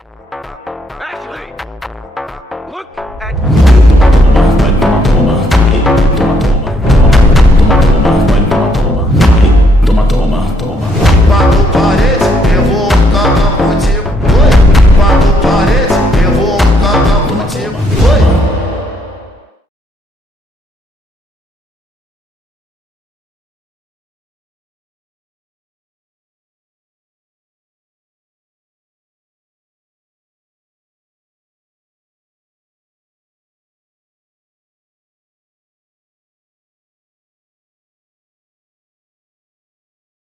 Ashley! Look at... Bato parede, eu vou cagar contigo. Oi. Bato parede, eu vou cagar contigo. Oi.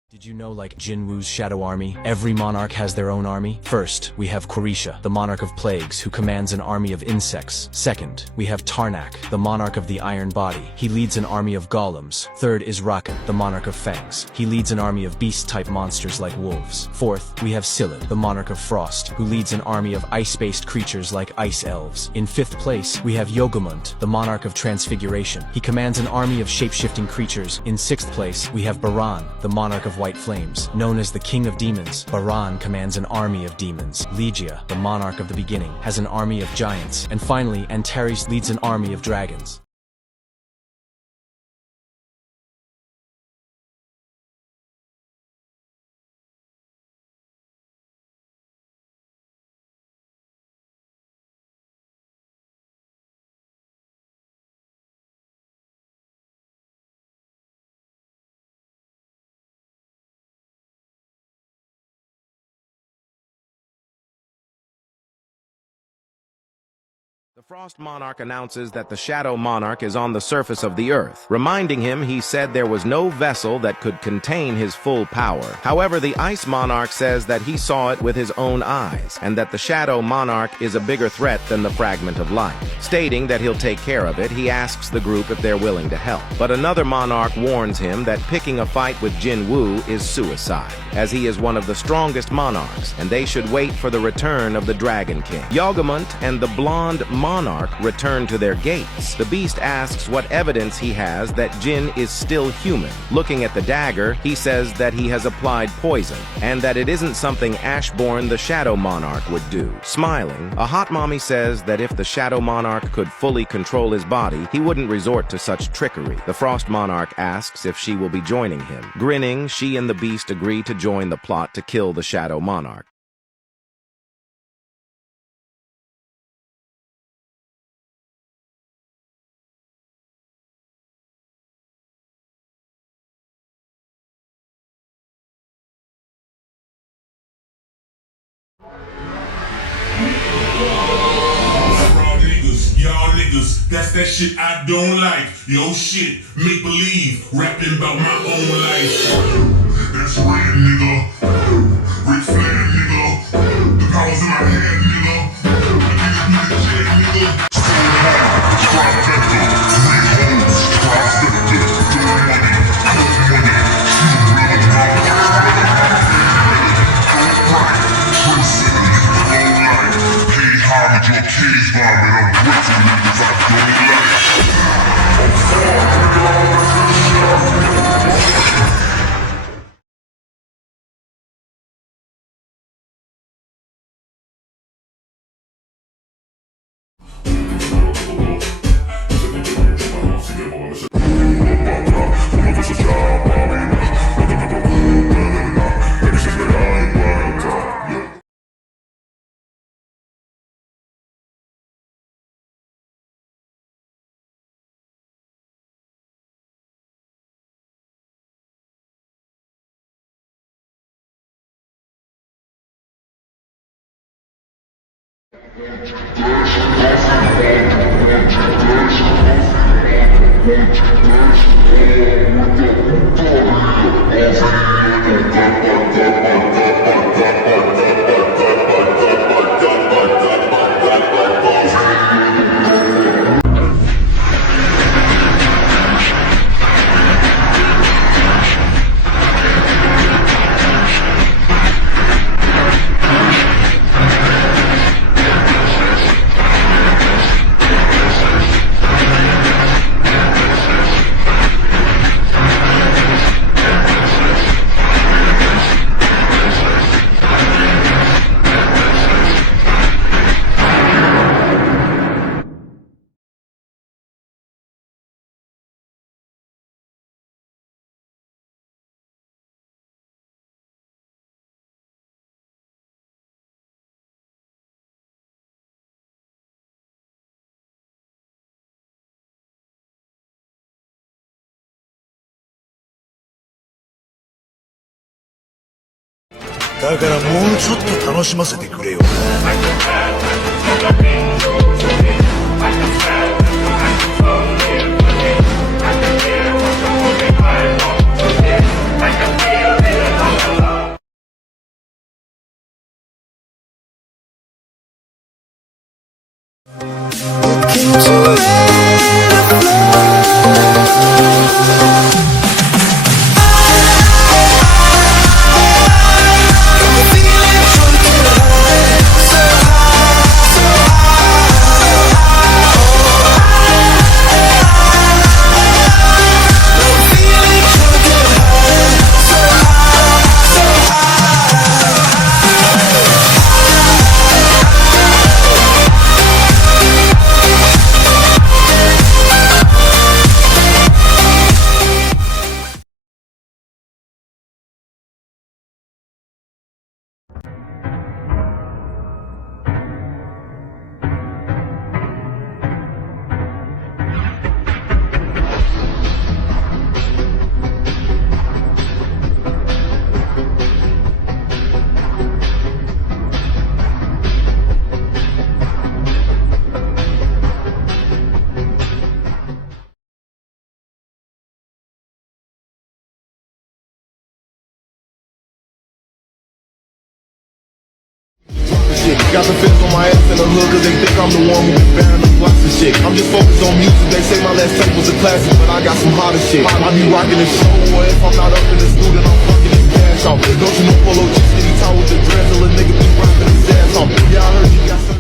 Did you know, like Jin-Woo's shadow army, every monarch has their own army? First, we have Korisha, the monarch of plagues, who commands an army of insects. Second, we have Tarnak, the monarch of the iron body. He leads an army of golems. Third is Rakan, the monarch of fangs. He leads an army of beast-type monsters like wolves. Fourth, we have Silid, the monarch of frost, who leads an army of ice-based creatures like ice elves. In fifth place, we have Yogamund, the monarch of transfiguration. He commands an army of shape-shifting creatures. In sixth place, we have Baran, the monarch of white flames. Known as the king of demons, Baran commands an army of demons. Legia, the monarch of the beginning, has an army of giants. And finally, Antares leads an army of dragons. The Frost Monarch announces that the Shadow Monarch is on the surface of the earth. Reminding him, he said there was no vessel that could contain his full power. However, the Ice Monarch says that he saw it with his own eyes, and that the Shadow Monarch is a bigger threat than the Fragment of Light. Stating that he'll take care of it, he asks the group if they're willing to help. But another Monarch warns him that picking a fight with Jin-Woo is suicide, as he is one of the strongest monarchs, and they should wait for the return of the Dragon King. Yogamund and the blonde Monarch return to their gates. The beast asks what evidence he has that Jin is still human. Looking at the dagger, he says that he has applied poison, and that it isn't something Ashborn the Shadow Monarch would do. Smiling, a hot mommy says that if the Shadow Monarch could fully control his body, he wouldn't resort to such trickery. The Frost Monarch asks if she will be joining him. Grinning, she and the beast agree to join the plot to kill the Shadow Monarch. Y'all niggas, that's that shit I don't like. Yo shit, make believe, rapping about my own life. That's red nigga, Rick Flair nigga, the power's in my hand nigga, I need a jet nigga. Trifecta, 3 hoes, trifecta, no money, cold money, you really wrong. Don't right, Prince City, low life, pay homage or cage vomit, I'm grateful niggas I don't like. I'm far, nigga, I'm だからもうちょっと楽しませてくれよな。Got the fence on my ass in the hood cause they think I'm the one who been bearing the blocks and shit. I'm just focused on music, they say my last tape was a classic, but I got some hotter shit. I be rocking the show, or if I'm not up in the studio, I'm fucking his cash off. Don't you know Polo G City tall with the dress, till a nigga be rapping his ass off. Yeah, I heard you got some.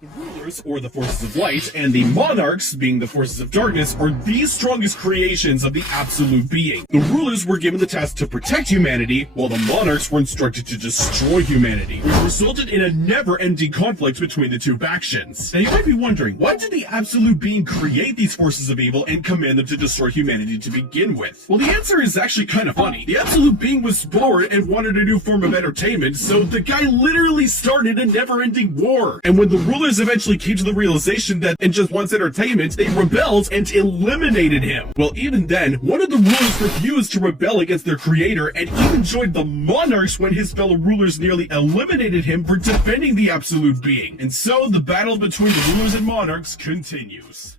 The rulers, or the forces of light, and the monarchs, being the forces of darkness, are the strongest creations of the absolute being. The rulers were given the task to protect humanity, while the monarchs were instructed to destroy humanity, which resulted in a never-ending conflict between the two factions. Now you might be wondering, why did the absolute being create these forces of evil and command them to destroy humanity to begin with? Well, the answer is actually kind of funny. The absolute being was bored and wanted a new form of entertainment, so the guy literally started a never-ending war. And when the rulers eventually came to the realization that in just wants entertainment, they rebelled and eliminated him. Well, even then, one of the rulers refused to rebel against their creator and even joined the monarchs when his fellow rulers nearly eliminated him for defending the absolute being. And so the battle between the rulers and monarchs continues.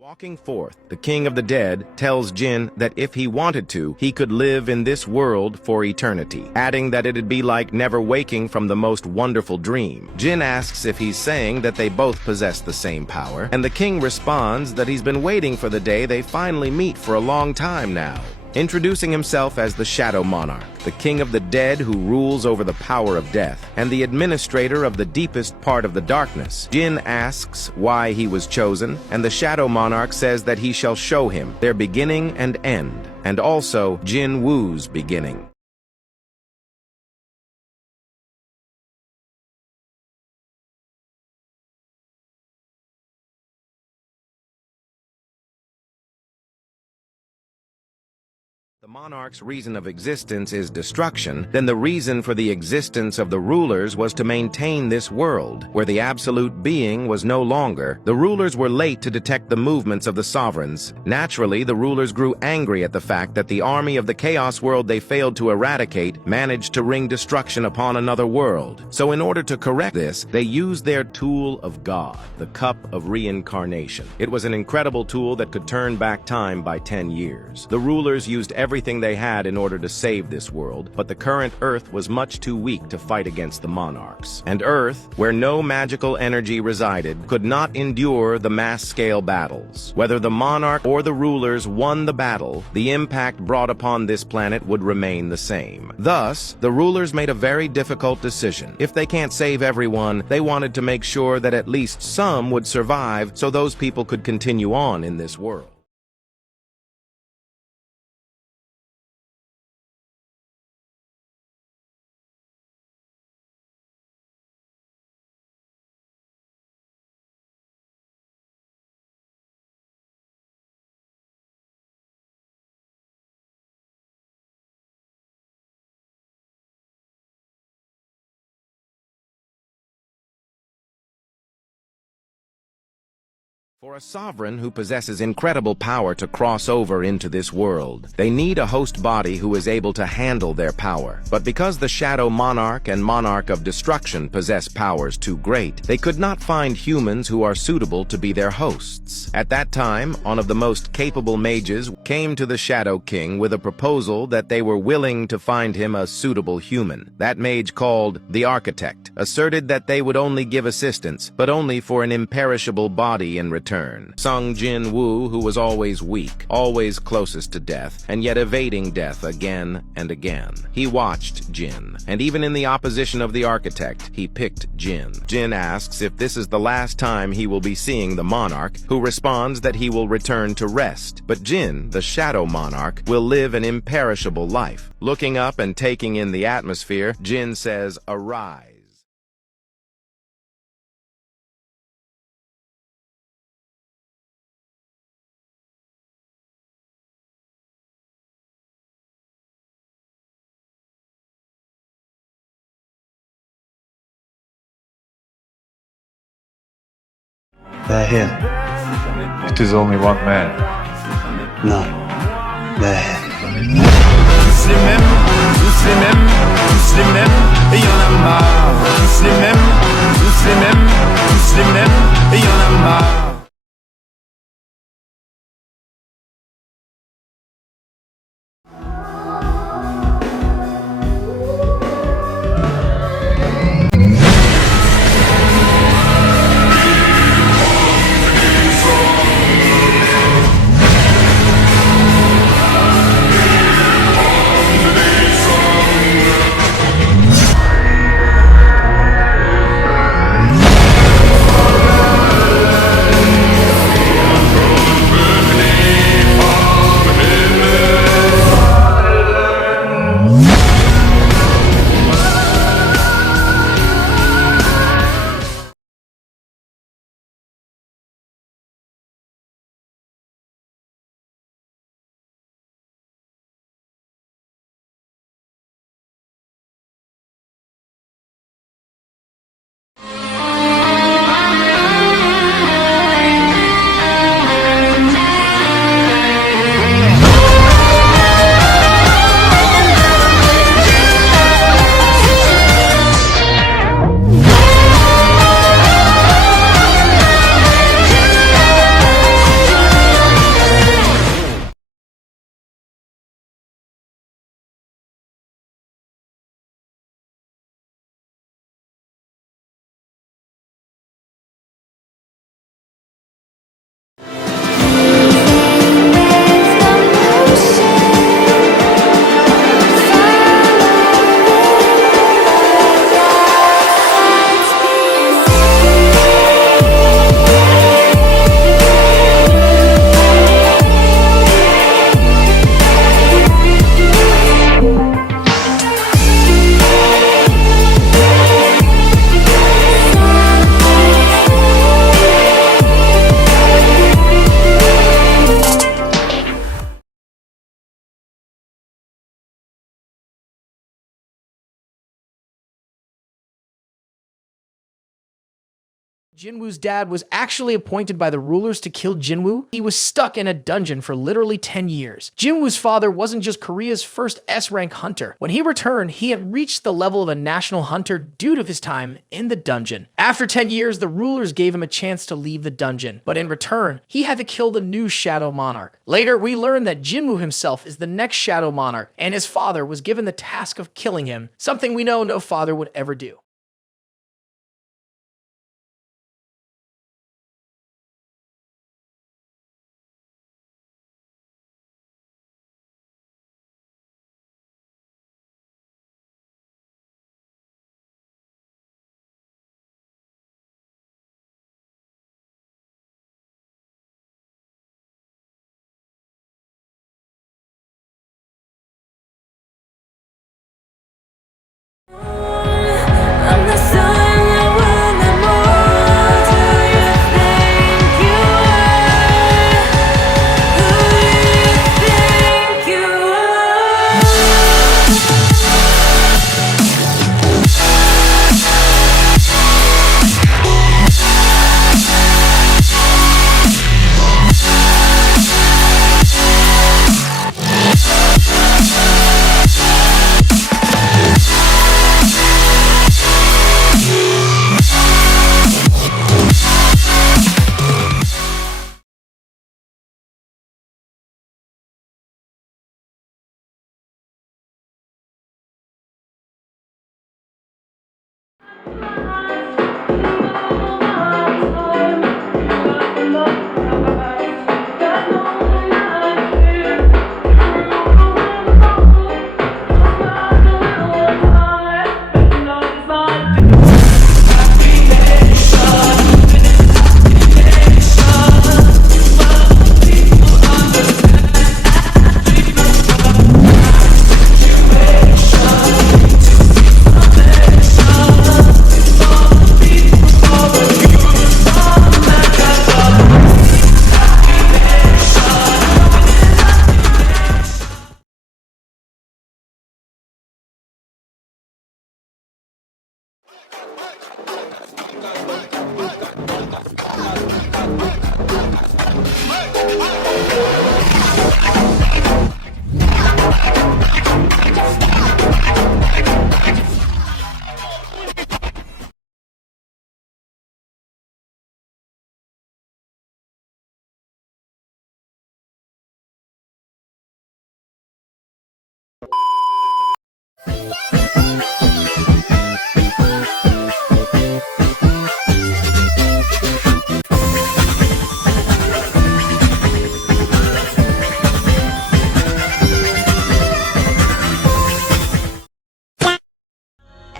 Walking forth, the king of the dead tells Jin that if he wanted to, he could live in this world for eternity, adding that it'd be like never waking from the most wonderful dream. Jin asks if he's saying that they both possess the same power, and the king responds that he's been waiting for the day they finally meet for a long time now. Introducing himself as the Shadow Monarch, the king of the dead who rules over the power of death, and the administrator of the deepest part of the darkness, Jin asks why he was chosen, and the Shadow Monarch says that he shall show him their beginning and end, and also Jin-Woo's beginning. The monarch's reason of existence is destruction, then the reason for the existence of the rulers was to maintain this world, where the absolute being was no longer. The rulers were late to detect the movements of the sovereigns. Naturally, the rulers grew angry at the fact that the army of the chaos world they failed to eradicate managed to wring destruction upon another world. So in order to correct this, they used their tool of God, the Cup of Reincarnation. It was an incredible tool that could turn back time by 10 years. The rulers used everything they had in order to save this world, but the current Earth was much too weak to fight against the monarchs. And Earth, where no magical energy resided, could not endure the mass-scale battles. Whether the monarch or the rulers won the battle, the impact brought upon this planet would remain the same. Thus, the rulers made a very difficult decision. If they can't save everyone, they wanted to make sure that at least some would survive so those people could continue on in this world. For a sovereign who possesses incredible power to cross over into this world, they need a host body who is able to handle their power. But because the Shadow Monarch and Monarch of Destruction possess powers too great, they could not find humans who are suitable to be their hosts. At that time, one of the most capable mages came to the Shadow King with a proposal that they were willing to find him a suitable human. That mage, called the Architect, asserted that they would only give assistance, but only for an imperishable body in return. Sung Jin-Woo, who was always weak, always closest to death, and yet evading death again and again. He watched Jin, and even in the opposition of the Architect, he picked Jin. Jin asks if this is the last time he will be seeing the Monarch, who responds that he will return to rest. But Jin, the Shadow Monarch, will live an imperishable life. Looking up and taking in the atmosphere, Jin says, "Arise." They're here. It is only one man. No, they're here. Tous les mêmes, tous les mêmes, tous les mêmes, et y'en a marre. Tous les mêmes, tous les mêmes, tous les mêmes, et y'en a marre. Jin-Woo's dad was actually appointed by the rulers to kill Jin-Woo. He was stuck in a dungeon for literally 10 years. Jin-Woo's father wasn't just Korea's first S-rank hunter. When he returned, he had reached the level of a national hunter due to his time in the dungeon. After 10 years, the rulers gave him a chance to leave the dungeon, but in return, he had to kill the new Shadow Monarch. Later, we learned that Jin-Woo himself is the next Shadow Monarch, and his father was given the task of killing him, something we know no father would ever do.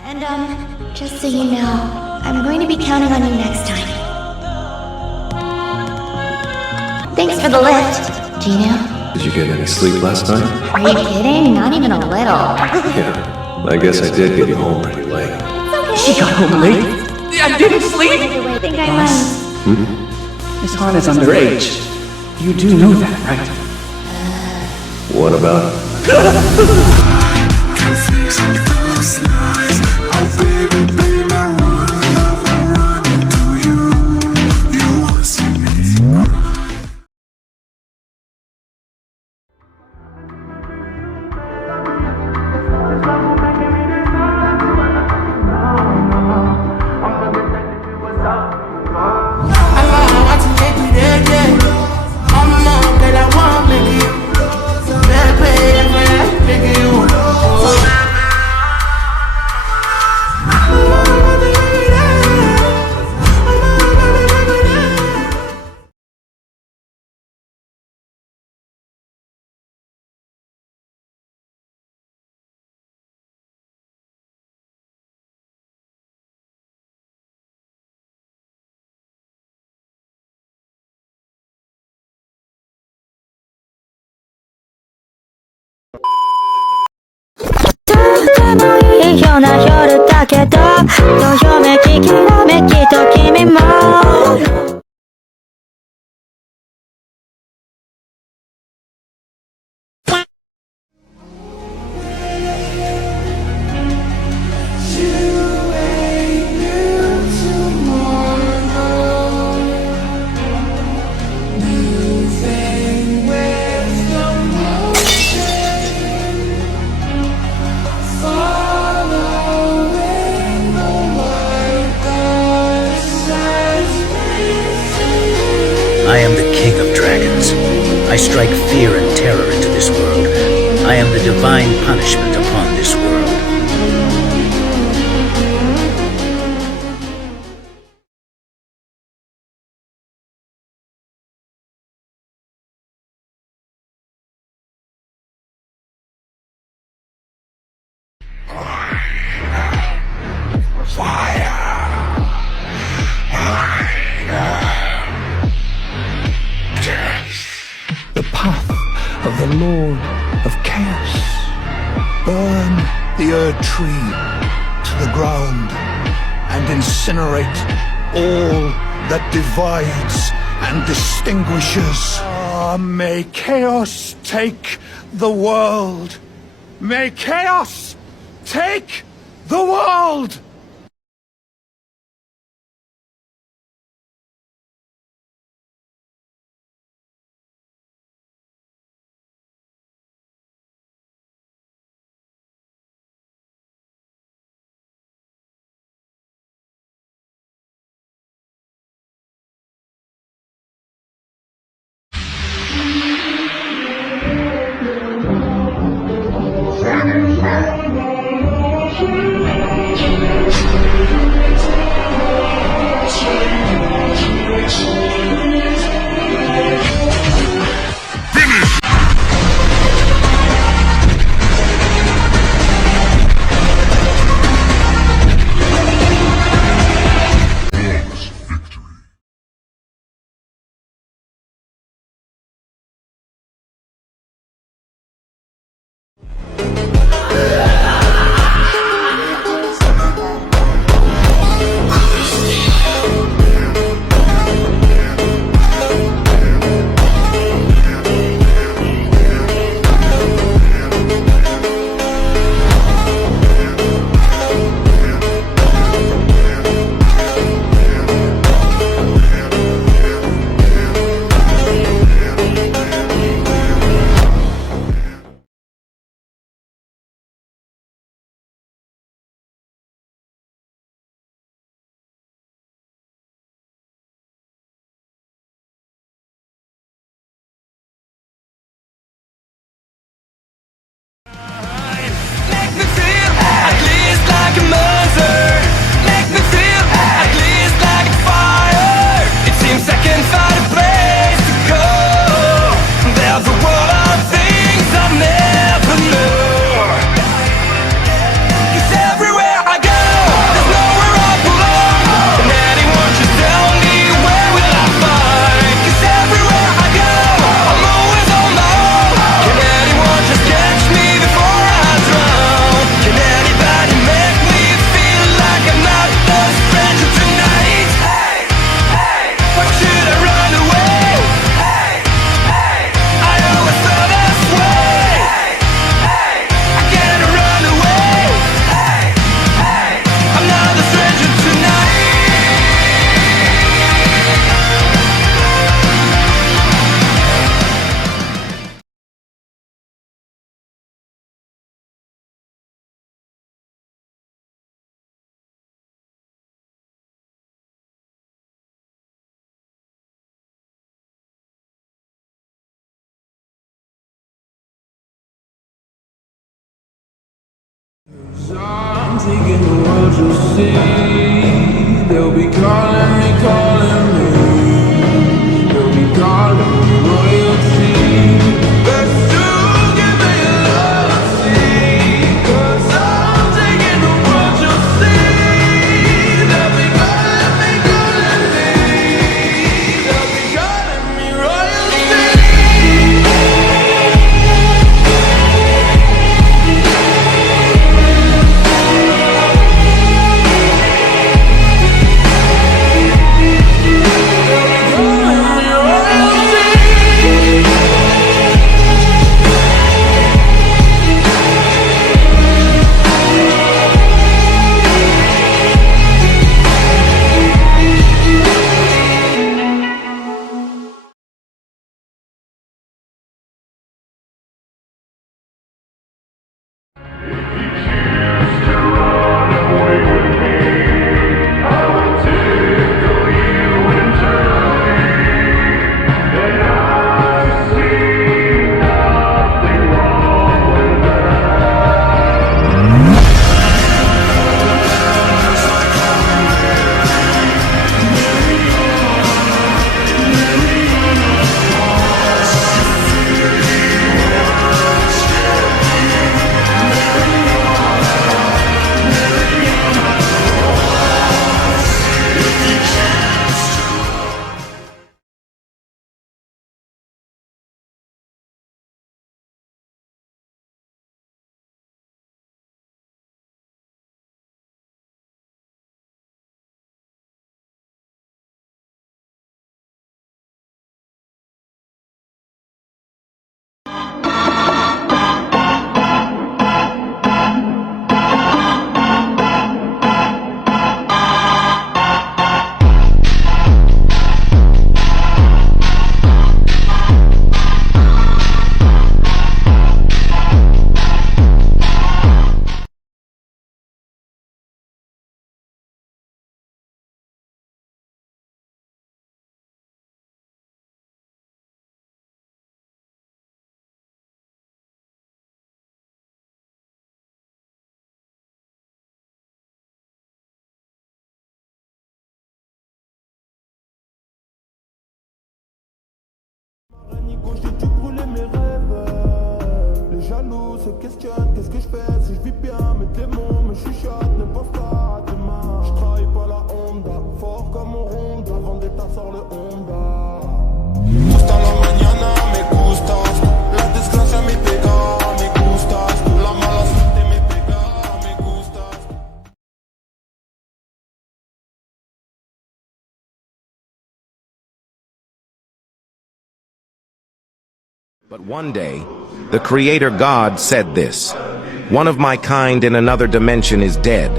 And, just so you know, I'm going to be counting on you next time. Thanks for the lift, Gino. Did you get any sleep last night? Are you kidding? Not even a little. Yeah, I guess I did get you home pretty late. She got home late? I didn't sleep? I think I must. Miss Han is underage. You do know that, right? What about? I am the king of dragons. I strike fear and terror into this world. I am the divine punishment upon this world. The path of the Lord of Chaos. Burn the Erd Tree to the ground and incinerate all that divides and distinguishes. May chaos take the world. May chaos take the world! taking the world, you'll see. They'll be calling me, calling me. They'll be calling me royalty. Let's do give me a loyalty. 'Cause I'm taking the world, you'll see. They'll be calling me, calling me. They'll be calling me royalty. J'ai dû brûler mes rêves. Les jaloux se questionnent, qu'est-ce que je fais si je vis bien? Mes démons me chuchotent, ne pense pas à demain. Je trahis pas la Honda, fort comme on ronde. La vendetta sort le Honda. Gusta la mañana, me gustas. La desgracia me pega, me gustas. La mala suerte me pega, me gustas. But one day, the Creator God said this: "One of my kind in another dimension is dead.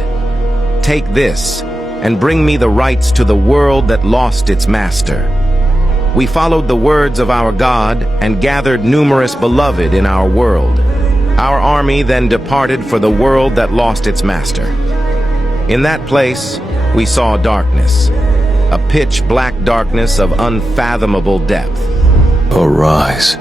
Take this, and bring me the rights to the world that lost its master." We followed the words of our God and gathered numerous beloved in our world. Our army then departed for the world that lost its master. In that place, we saw darkness, a pitch-black darkness of unfathomable depth. Arise.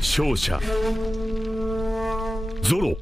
Shosha. Zoro.